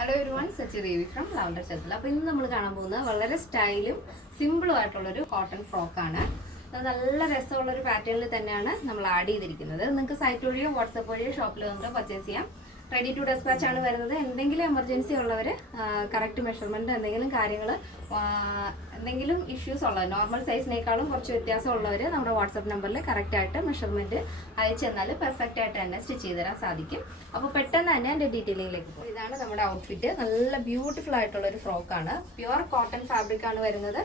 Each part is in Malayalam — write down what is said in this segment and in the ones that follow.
Hello everyone, Sachi Devi from lavender Cheruthala. അപ്പോൾ ഇന്ന് നമ്മൾ കാണാൻ പോകുന്നത് വളരെ സ്റ്റൈലും സിമ്പിളും ആയിട്ടുള്ളൊരു കോട്ടൺ ഫ്രോക്കാണ്. അത് നല്ല രസമുള്ളൊരു പാറ്റേണിൽ തന്നെയാണ് നമ്മൾ ആഡ് ചെയ്തിരിക്കുന്നത്. നിങ്ങൾക്ക് സൈറ്റ് വഴിയോ വാട്സപ്പ് വഴിയോ ഷോപ്പിൽ വന്നിട്ട് പർച്ചേസ് ചെയ്യാം. റെഡി ടു ഡെസ്പാച്ച് ആണ് വരുന്നത്. എന്തെങ്കിലും എമർജൻസി ഉള്ളവർ കറക്റ്റ് മെഷർമെൻറ്റ് എന്തെങ്കിലും കാര്യങ്ങൾ എന്തെങ്കിലും ഇഷ്യൂസ് ഉള്ളത് നോർമൽ സൈസിനേക്കാളും കുറച്ച് വ്യത്യാസമുള്ളവർ നമ്മുടെ വാട്സപ്പ് നമ്പറിൽ കറക്റ്റായിട്ട് മെഷർമെൻറ്റ് അയച്ചു തന്നാൽ പെർഫെക്റ്റ് ആയിട്ട് തന്നെ സ്റ്റിച്ച് ചെയ്ത് തരാൻ സാധിക്കും. അപ്പോൾ പെട്ടെന്ന് തന്നെ എൻ്റെ ഡീറ്റെയിലിംഗിലേക്ക് പോകും. ഇതാണ് നമ്മുടെ ഔട്ട്ഫിറ്റ്. നല്ല ബ്യൂട്ടിഫുൾ ആയിട്ടുള്ളൊരു ഫ്രോക്കാണ്. പ്യുവർ കോട്ടൺ ഫാബ്രിക് ആണ് വരുന്നത്.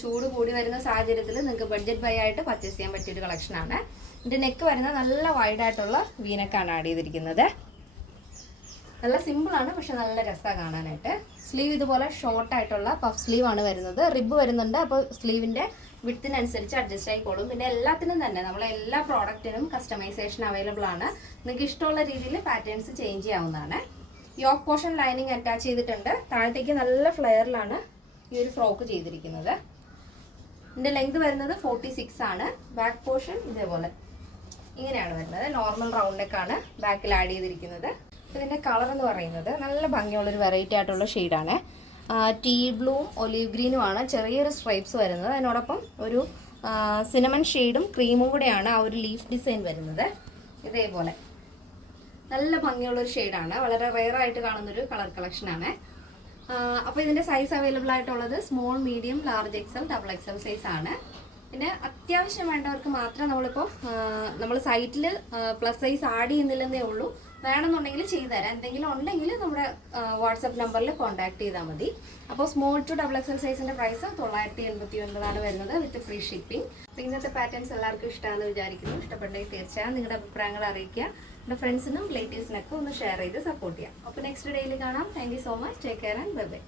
ചൂട് കൂടി വരുന്ന സാഹചര്യത്തിൽ നിങ്ങൾക്ക് ബഡ്ജറ്റ് ബൈ ആയിട്ട് പർച്ചേസ് ചെയ്യാൻ പറ്റിയൊരു കളക്ഷനാണ്. ഇതിൻ്റെ നെക്ക് വരുന്നത് നല്ല വൈഡായിട്ടുള്ള വീനക്കാണ് ആഡ് ചെയ്തിരിക്കുന്നത്. നല്ല സിമ്പിളാണ്, പക്ഷെ നല്ല രസമാണ് കാണാനായിട്ട്. സ്ലീവ് ഇതുപോലെ ഷോർട്ടായിട്ടുള്ള പഫ് സ്ലീവ് ആണ് വരുന്നത്. റിബ് വരുന്നുണ്ട്. അപ്പോൾ സ്ലീവിൻ്റെ വിഡ്ത്തിനനുസരിച്ച് അഡ്ജസ്റ്റ് ആയിക്കോളും. പിന്നെ എല്ലാത്തിനും തന്നെ നമ്മളെ എല്ലാ പ്രോഡക്റ്റിനും കസ്റ്റമൈസേഷൻ അവൈലബിൾ ആണ്. നിങ്ങൾക്ക് ഇഷ്ടമുള്ള രീതിയിൽ പാറ്റേൺസ് ചേഞ്ച് ചെയ്യാവുന്നതാണ്. യോക്ക് പോർഷൻ ലൈനിങ് അറ്റാച്ച് ചെയ്തിട്ടുണ്ട്. താഴത്തേക്ക് നല്ല ഫ്ലെയറിലാണ് ഈ ഒരു ഫ്രോക്ക് ചെയ്തിരിക്കുന്നത്. ഇതിൻ്റെ ലെങ്ത് വരുന്നത് 46 ആണ്. ബാക്ക് പോർഷൻ ഇതേപോലെ ഇങ്ങനെയാണ് വരുന്നത്. നോർമൽ റൗണ്ട് നെക്കാണ് ബാക്കിൽ ആഡ് ചെയ്തിരിക്കുന്നത്. ഇതിൻ്റെ കളർ എന്ന് പറയുന്നത് നല്ല ഭംഗിയുള്ളൊരു വെറൈറ്റി ആയിട്ടുള്ള ഷെയ്ഡാണ്. ടീ ബ്ലൂവും ഒലീവ് ഗ്രീനുമാണ് ചെറിയൊരു സ്ട്രൈപ്സ് വരുന്നത്. അതിനോടൊപ്പം ഒരു സിനമൺ ഷെയ്ഡും ക്രീമും കൂടെയാണ് ആ ഒരു ലീഫ് ഡിസൈൻ വരുന്നത്. ഇതേപോലെ നല്ല ഭംഗിയുള്ളൊരു ഷെയ്ഡാണ്. വളരെ റെയർ ആയിട്ട് കാണുന്നൊരു കളർ കളക്ഷനാണ്. അപ്പോൾ ഇതിൻ്റെ സൈസ് അവൈലബിൾ ആയിട്ടുള്ളത് small, medium, large XL, double XL size ആണ്. പിന്നെ അത്യാവശ്യം വേണ്ടവർക്ക് മാത്രം നമ്മളിപ്പോൾ നമ്മൾ സൈറ്റിൽ പ്ലസ് സൈസ് ആഡ് ചെയ്യുന്നില്ലെന്നേ ഉള്ളൂ. വേണമെന്നുണ്ടെങ്കിൽ ചെയ്തു തരാം. എന്തെങ്കിലും ഉണ്ടെങ്കിൽ നമ്മുടെ വാട്സപ്പ് നമ്പറിൽ കോൺടാക്ട് ചെയ്താൽ മതി. അപ്പോൾ സ്മോൾ ടു ഡബിൾ എക്സൽ സൈസിൻ്റെ പ്രൈസ് 989 വരുന്നത് വിത്ത് ഫ്രീ ഷിപ്പിംഗ്. അപ്പോൾ ഇന്നത്തെ പാറ്റേൺസ് എല്ലാവർക്കും ഇഷ്ടമാണെന്ന് വിചാരിക്കുന്നു. ഇഷ്ടപ്പെട്ടെങ്കിൽ തീർച്ചയായും നിങ്ങളുടെ അഭിപ്രായങ്ങൾ അറിയിക്കുക. എൻ്റെ ഫ്രണ്ട്സിനും റിലേറ്റീവ്സിനൊക്കെ ഒന്ന് ഷെയർ ചെയ്ത് സപ്പോർട്ട് ചെയ്യാം. അപ്പോൾ നെക്സ്റ്റ് ഡേയിൽ കാണാം. Thank you so much. Take care and bye bye.